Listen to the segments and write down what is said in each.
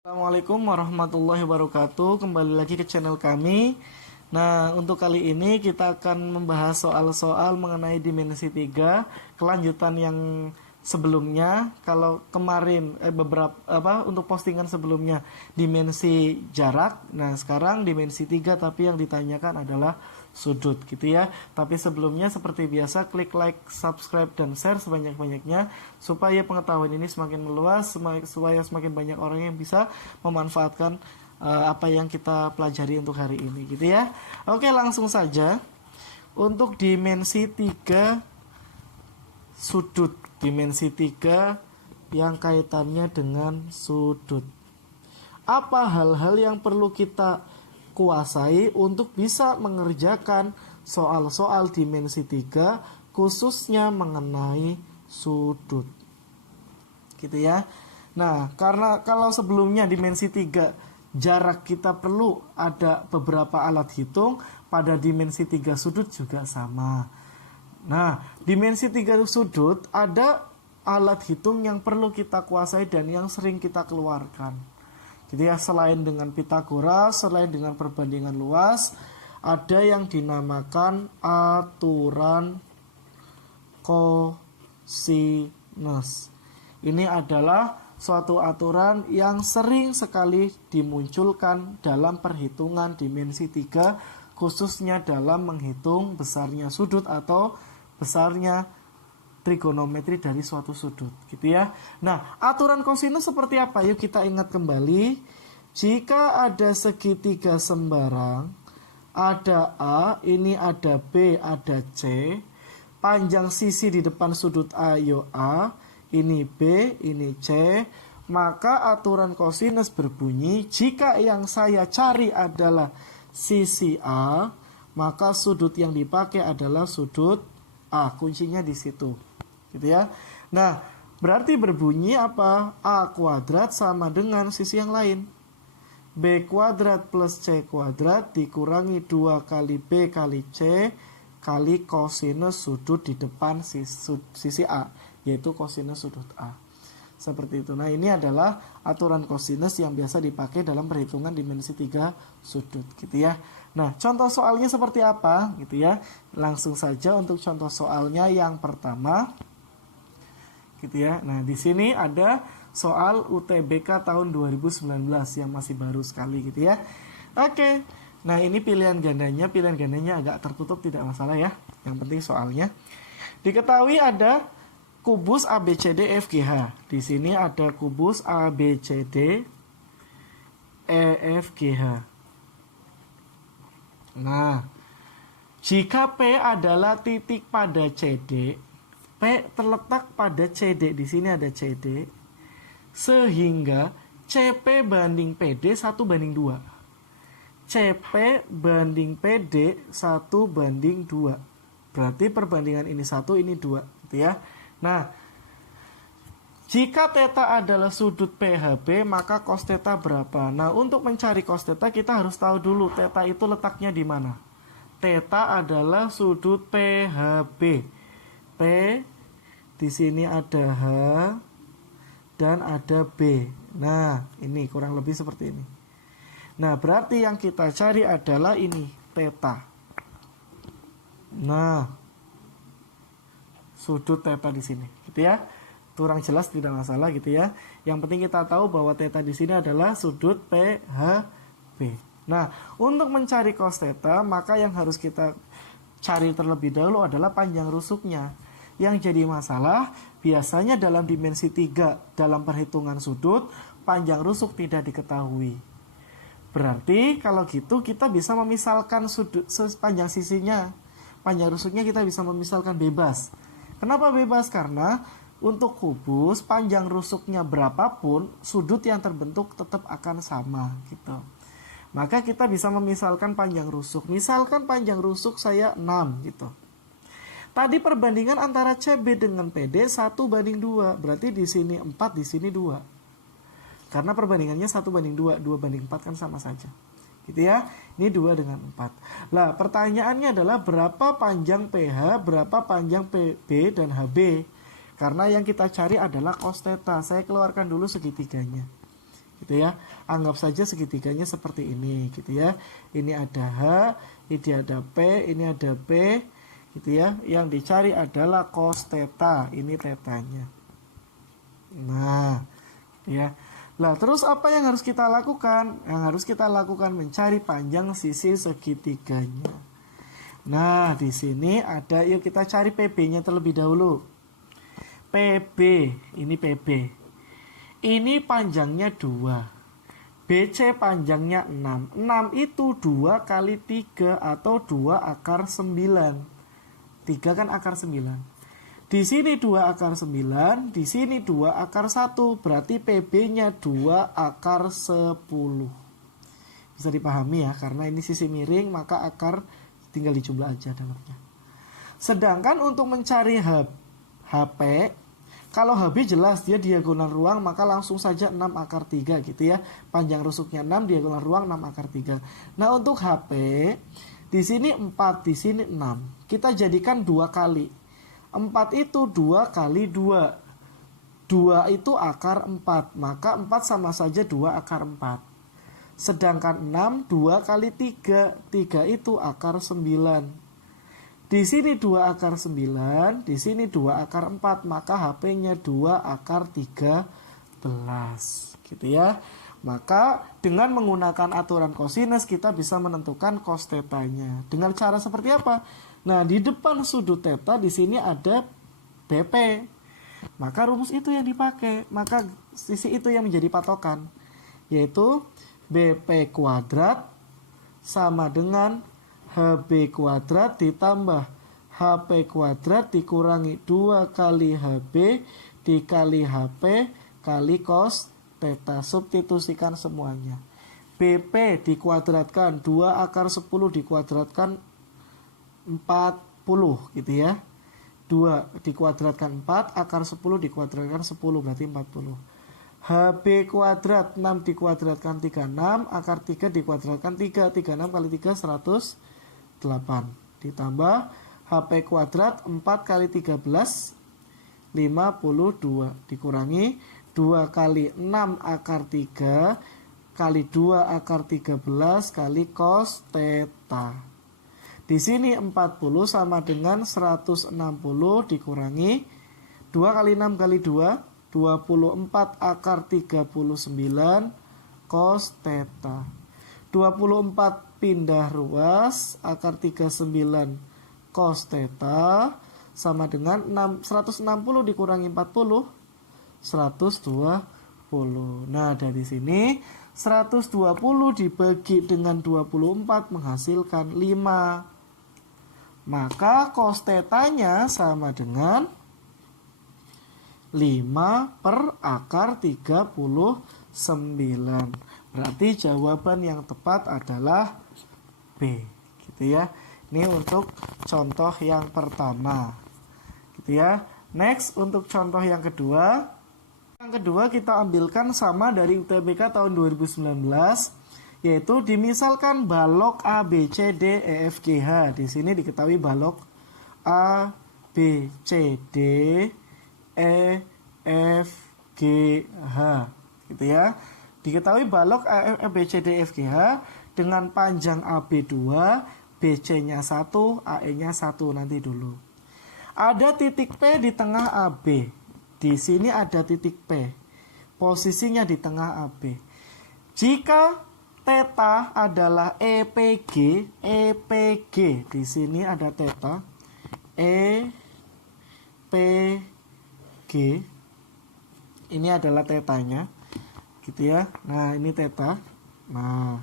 Assalamualaikum warahmatullahi wabarakatuh. Kembali lagi ke channel kami. Nah, untuk kali ini kita akan membahas soal-soal mengenai dimensi 3, kelanjutan yang sebelumnya. Kalau kemarin untuk postingan sebelumnya dimensi jarak. Nah, sekarang dimensi 3 tapi yang ditanyakan adalah sudut gitu ya. Tapi sebelumnya seperti biasa klik like, subscribe dan share sebanyak-banyaknya supaya pengetahuan ini semakin meluas, supaya semakin banyak orang yang bisa memanfaatkan apa yang kita pelajari untuk hari ini gitu ya. Oke, langsung saja. Untuk dimensi 3 sudut, dimensi 3 yang kaitannya dengan sudut. Apa hal-hal yang perlu kita kuasai untuk bisa mengerjakan soal-soal dimensi 3 khususnya mengenai sudut gitu ya. Nah, karena kalau sebelumnya dimensi 3 jarak kita perlu ada beberapa alat hitung, pada dimensi 3 sudut juga sama. Nah, dimensi 3 sudut ada alat hitung yang perlu kita kuasai dan yang sering kita keluarkan. Jadi ya, selain dengan Pitagoras, selain dengan perbandingan luas, ada yang dinamakan aturan kosinus. Ini adalah suatu aturan yang sering sekali dimunculkan dalam perhitungan dimensi 3, khususnya dalam menghitung besarnya sudut atau besarnya trigonometri dari suatu sudut gitu ya. Nah, aturan kosinus seperti apa? Yuk kita ingat kembali. Jika ada segitiga sembarang, ada A, ini ada B, ada C, panjang sisi di depan sudut A yaitu A, ini B, ini C, maka aturan kosinus berbunyi jika yang saya cari adalah sisi A, maka sudut yang dipakai adalah sudut A. Kuncinya di situ gitu ya. Nah, berarti berbunyi apa? A kuadrat sama dengan sisi yang lain. B kuadrat plus C kuadrat dikurangi 2 kali B kali C kali kosinus sudut di depan sisi A, yaitu kosinus sudut A. Seperti itu. Nah, ini adalah aturan kosinus yang biasa dipakai dalam perhitungan dimensi 3 sudut gitu ya. Nah, contoh soalnya seperti apa gitu ya. Langsung saja untuk contoh soalnya yang pertama gitu ya. Nah, di sini ada soal UTBK tahun 2019 yang masih baru sekali gitu ya. Oke. Nah, ini pilihan gandanya agak tertutup, tidak masalah ya. Yang penting soalnya. Diketahui ada kubus ABCD FGH. Di sini ada kubus ABCD EFGH. Nah, jika P adalah titik pada CD, P terletak pada CD, di sini ada CD, sehingga CP banding PD 1 banding 2. CP banding PD 1 banding 2. Berarti perbandingan ini 1, ini 2 gitu ya. Nah, jika theta adalah sudut PHB, maka cos theta berapa? Nah, untuk mencari cos theta kita harus tahu dulu theta itu letaknya di mana. Theta adalah sudut PHB. P di sini ada H dan ada B. Nah, ini kurang lebih seperti ini. Nah, berarti yang kita cari adalah ini, theta. Nah, sudut theta di sini, gitu ya. Kurang jelas tidak masalah gitu ya. Yang penting kita tahu bahwa theta di sini adalah sudut PHB. Nah, untuk mencari cos theta, maka yang harus kita cari terlebih dahulu adalah panjang rusuknya. Yang jadi masalah, biasanya dalam dimensi 3, dalam perhitungan sudut, panjang rusuk tidak diketahui. Berarti kalau gitu kita bisa memisalkan sudut sepanjang sisinya. Panjang rusuknya kita bisa memisalkan bebas. Kenapa bebas? Karena untuk kubus panjang rusuknya berapapun, sudut yang terbentuk tetap akan sama gitu. Maka kita bisa memisalkan panjang rusuk. Misalkan panjang rusuk saya 6 gitu. Tadi perbandingan antara CB dengan PD 1 banding 2. Berarti di sini 4, di sini 2. Karena perbandingannya 1 banding 2. 2 banding 4 kan sama saja. Gitu ya. Ini 2 dengan 4. Lah, pertanyaannya adalah berapa panjang PH, berapa panjang PB dan HB. Karena yang kita cari adalah cos theta. Saya keluarkan dulu segitiganya. gitu ya. Anggap saja segitiganya seperti ini gitu ya. Ini ada H, ini ada P, ini ada B gitu ya. Yang dicari adalah cos theta, ini tetanya. Nah, gitu ya. Nah, terus apa yang harus kita lakukan? Yang harus kita lakukan mencari panjang sisi segitiganya. Nah, di sini ada, yuk kita cari PB-nya terlebih dahulu. PB, ini PB. Ini panjangnya 2. BC panjangnya 6. 6 itu 2 kali 3 atau 2 akar 9. 3 kan akar 9. Di sini 2 akar 9, di sini 2 akar 1, berarti PB-nya 2 akar 10. Bisa dipahami ya, karena ini sisi miring, maka akar tinggal dijumlah aja dalamnya. Sedangkan untuk mencari HP, kalau HB jelas dia diagonal ruang, maka langsung saja 6 akar 3 gitu ya. Panjang rusuknya 6, diagonal ruang 6 akar 3. Nah, untuk HP, di sini 4, di sini 6. Kita jadikan 2 kali. 4 itu 2 kali 2. 2 itu akar 4. Maka 4 sama saja 2 akar 4. Sedangkan 6 2 kali 3. 3 itu akar 9. Di sini 2 akar 9. Di sini 2 akar 4. Maka HP-nya 2 akar 13. Gitu ya. Maka dengan menggunakan aturan kosinus kita bisa menentukan cos theta-nya. Dengan cara seperti apa? Nah, di depan sudut theta di sini ada BP. Maka rumus itu yang dipakai. Maka sisi itu yang menjadi patokan. Yaitu BP kuadrat sama dengan HB kuadrat ditambah HP kuadrat dikurangi 2 kali HB dikali HP kali cos theta. Substitusikan semuanya. BP dikuadratkan 2 akar 10 dikuadratkan 40 gitu ya. 2 dikuadratkan 4 akar 10 dikuadratkan 10 berarti 40. HB kuadrat 6 dikuadratkan 36 akar 3 dikuadratkan 3. 36 kali 3 108 ditambah HP kuadrat 4 kali 13 52 dikurangi 2 kali 6 akar 3 kali 2 akar 13 kali cos theta. Di sini 40 sama dengan 160 dikurangi 2 kali 6 kali 2, 24 akar 39 cos theta. 24 pindah ruas, akar 39 cos theta sama dengan 160 dikurangi 40, 120. Nah, dari sini 120 dibagi dengan 24 menghasilkan 5. Maka cos theta-nya sama dengan 5 per akar 39. Berarti jawaban yang tepat adalah B. Gitu ya. Ini untuk contoh yang pertama. Gitu ya. Next, untuk contoh yang kedua. Yang kedua kita ambilkan sama dari UTBK tahun 2019. Yaitu dimisalkan balok A, B, C, D, E, F, G, H. Di sini diketahui balok A, B, C, D, E, F, G, H. Gitu ya. Diketahui balok A, B, C, D, E, F, G, H dengan panjang AB 2, BC-nya 1, AE-nya 1 nanti dulu. Ada titik P di tengah AB. Di sini ada titik P. Posisinya di tengah AB. Jika theta adalah EPG, EPG di sini ada theta, EPG, ini adalah tetanya, gitu ya. Nah, ini theta. Nah,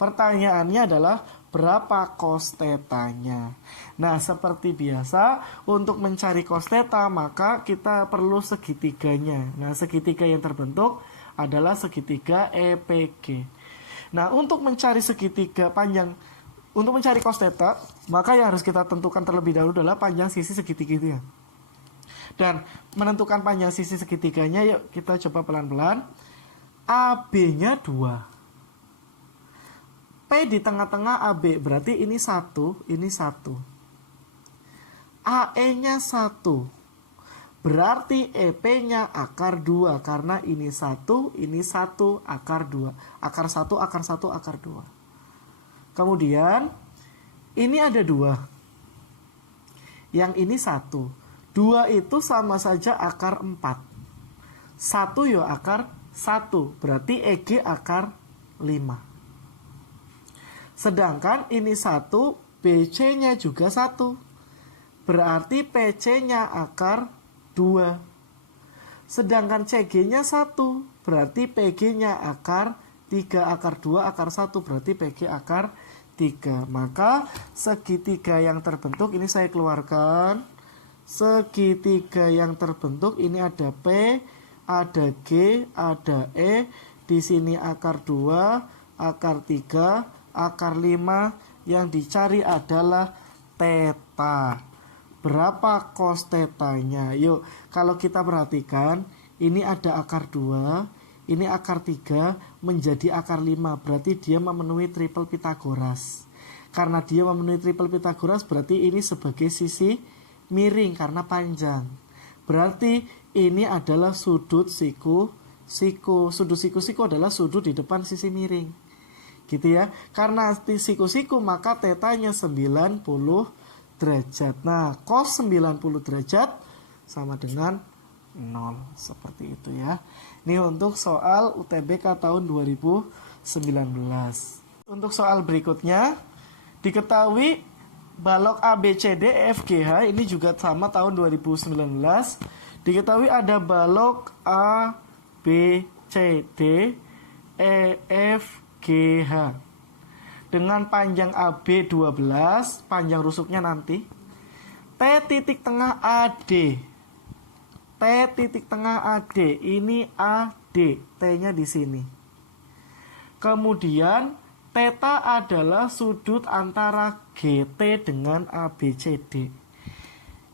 pertanyaannya adalah berapa cos theta-nya. Nah, seperti biasa untuk mencari cos theta maka kita perlu segitiganya. Nah, segitiga yang terbentuk adalah segitiga EPG. Nah, untuk mencari segitiga panjang, untuk mencari cos theta, maka yang harus kita tentukan terlebih dahulu adalah panjang sisi segitiga itu ya. Dan menentukan panjang sisi segitiganya, yuk kita coba pelan-pelan. AB-nya 2. P di tengah-tengah AB, berarti ini 1, ini 1. AE-nya 1. Berarti EP-nya akar 2 karena ini 1, akar 2. Akar 1, akar 1, akar 2. Kemudian ini ada 2. Yang ini 1. 2 itu sama saja akar 4. 1 ya akar 1. Berarti EG akar 5. Sedangkan ini 1, BC-nya juga 1. Berarti PC-nya akar 2. Sedangkan CG-nya 1. Berarti PG-nya akar 3. Akar 2, akar 1. Berarti PG akar 3. Maka segitiga yang terbentuk, ini saya keluarkan. Segitiga yang terbentuk, ini ada P, ada G, ada E. Di sini akar 2, akar 3, akar 5. Yang dicari adalah theta. Berapa cos tetanya? Yuk, kalau kita perhatikan, ini ada akar 2, ini akar 3, menjadi akar 5. Berarti dia memenuhi triple Pitagoras. Karena dia memenuhi triple Pitagoras, berarti ini sebagai sisi miring karena panjang. Berarti ini adalah sudut siku-siku. Sudut siku-siku adalah sudut di depan sisi miring. Gitu ya. Karena siku-siku, maka tetanya 90 derajat. Nah, cos 90 derajat sama dengan 0. Seperti itu ya. Ini untuk soal UTBK tahun 2019. Untuk soal berikutnya, diketahui balok ABCDEFGH ini juga sama tahun 2019. Diketahui ada balok ABCDEFGH dengan panjang AB 12, panjang rusuknya nanti. T titik tengah AD. T titik tengah AD, ini AD, T-nya di sini. Kemudian theta adalah sudut antara GT dengan ABCD.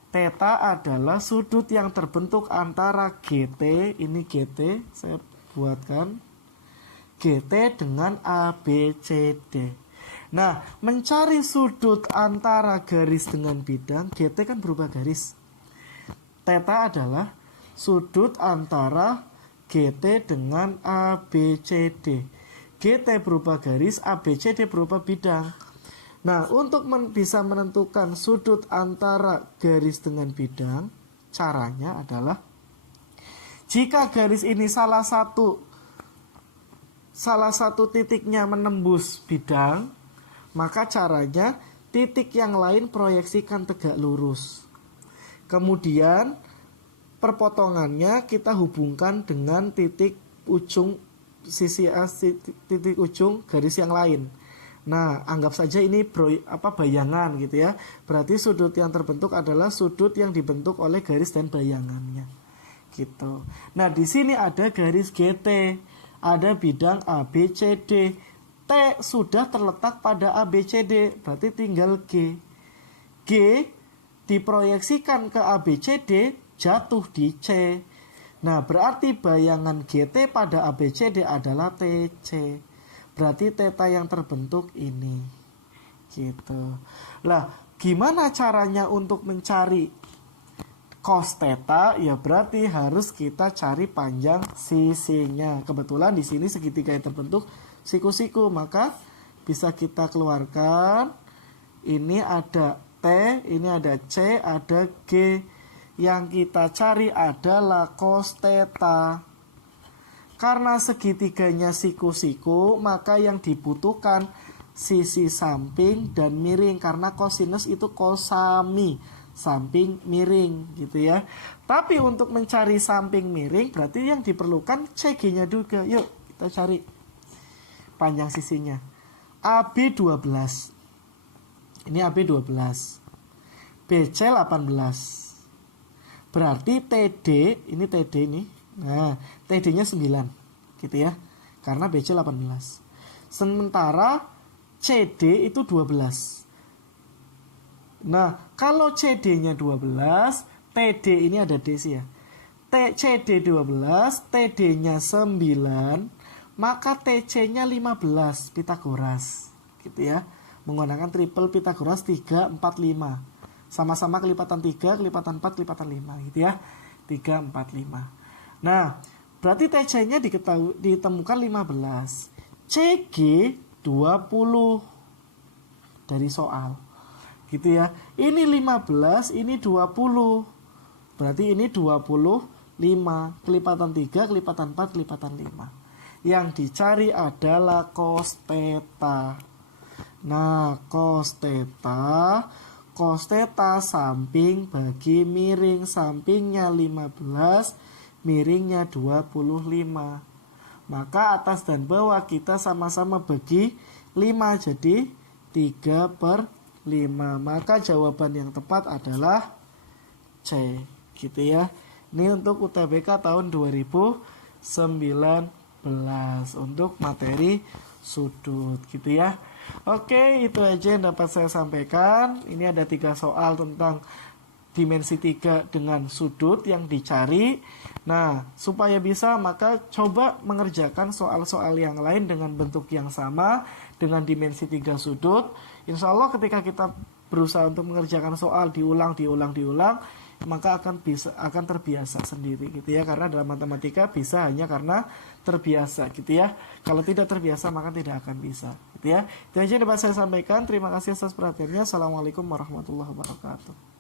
Theta adalah sudut yang terbentuk antara GT, ini GT, saya buatkan. GT dengan ABCD. Nah, mencari sudut antara garis dengan bidang, GT kan berubah garis. Theta adalah sudut antara GT dengan ABCD. GT berubah garis, ABCD berubah bidang. Nah, untuk bisa menentukan sudut antara garis dengan bidang, caranya adalah jika garis ini salah satu titiknya menembus bidang, maka caranya titik yang lain proyeksikan tegak lurus. Kemudian perpotongannya kita hubungkan dengan titik ujung sisi titik ujung garis yang lain. Nah, anggap saja ini bayangan gitu ya. Berarti sudut yang terbentuk adalah sudut yang dibentuk oleh garis dan bayangannya. Gitu. Nah, di sini ada garis GT, ada bidang ABCD. T sudah terletak pada ABCD, berarti tinggal G. G diproyeksikan ke ABCD, jatuh di C. Nah, berarti bayangan GT pada ABCD adalah TC. Berarti theta yang terbentuk ini. Gitu. Lah, gimana caranya untuk mencari cos theta? Ya berarti harus kita cari panjang sisinya. Kebetulan di sini segitiga yang terbentuk siku-siku, maka bisa kita keluarkan. Ini ada T, ini ada C, ada G. Yang kita cari adalah cos theta. Karena segitiganya siku-siku, maka yang dibutuhkan sisi samping dan miring. Karena kosinus itu kosami, samping miring gitu ya. Tapi untuk mencari samping miring, berarti yang diperlukan CG-nya juga. Yuk kita cari panjang sisinya. AB 12. Ini AB 12. BC 18. Berarti TD, ini TD nih. Nah, TD-nya 9 gitu ya. Karena BC 18. Sementara CD itu 12. Nah, kalau CD-nya 12, TD ini ada D sih ya. CD 12, TD-nya 9, maka TC-nya 15 Pitagoras. Gitu ya. Menggunakan triple Pitagoras 3, 4, 5. Sama-sama kelipatan 3, kelipatan 4, kelipatan 5 gitu ya. 345. Nah, berarti TC-nya ditemukan 15. CG 20 dari soal. Gitu ya. Ini 15, ini 20. Berarti ini 25. Kelipatan 3, kelipatan 4, kelipatan 5. Yang dicari adalah cos theta. Nah, cos theta samping bagi miring, sampingnya 15, miringnya 25. Maka atas dan bawah kita sama-sama bagi 5, jadi 3/5. Maka jawaban yang tepat adalah C, gitu ya. Ini untuk UTBK tahun 2019 untuk materi sudut, gitu ya. Oke, itu aja yang dapat saya sampaikan. Ini ada 3 soal tentang dimensi 3 dengan sudut yang dicari. Nah, supaya bisa maka coba mengerjakan soal-soal yang lain dengan bentuk yang sama dengan dimensi 3 sudut. Insya Allah ketika kita berusaha untuk mengerjakan soal diulang, maka akan terbiasa sendiri, gitu ya. Karena dalam matematika bisa hanya karena terbiasa, gitu ya. Kalau tidak terbiasa maka tidak akan bisa, gitu ya. Itu aja yang dapat saya sampaikan. Terima kasih atas perhatiannya. Assalamualaikum warahmatullahi wabarakatuh.